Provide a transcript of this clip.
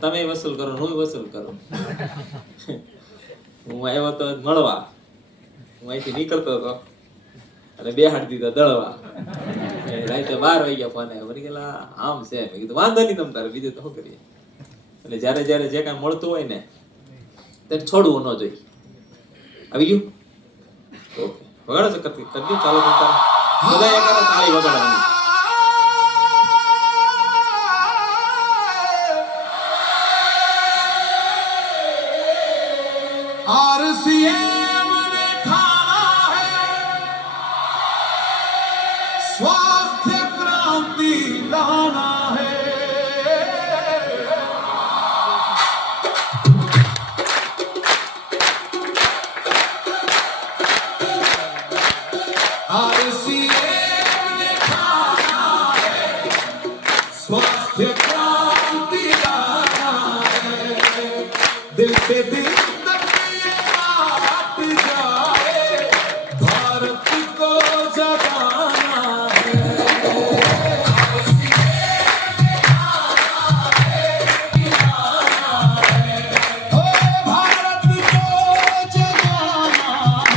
તમે વસૂલ કરો, હું વસૂલ કરું. હું આવ્યો તો મળવા, હું અહીંથી નીકળતો હતો અને બેહાડી દીધો દળવા. રાતે 12 વાગ્યા ફોન આવ્યો, મને કહેલા આમ છે. મેં કીધું વાંધો નહીં તમ તારે, બીજું તો શું કરીએ. એટલે જ્યારે જ્યારે જે કાંઈ મળતું હોય ને તેને છોડવું ન જોઈએ. આવી ગયું? ઓકે, વગાડો છે કરતી ચાલો તમ તારે બધા એક તાળી વગાડવાની. RCA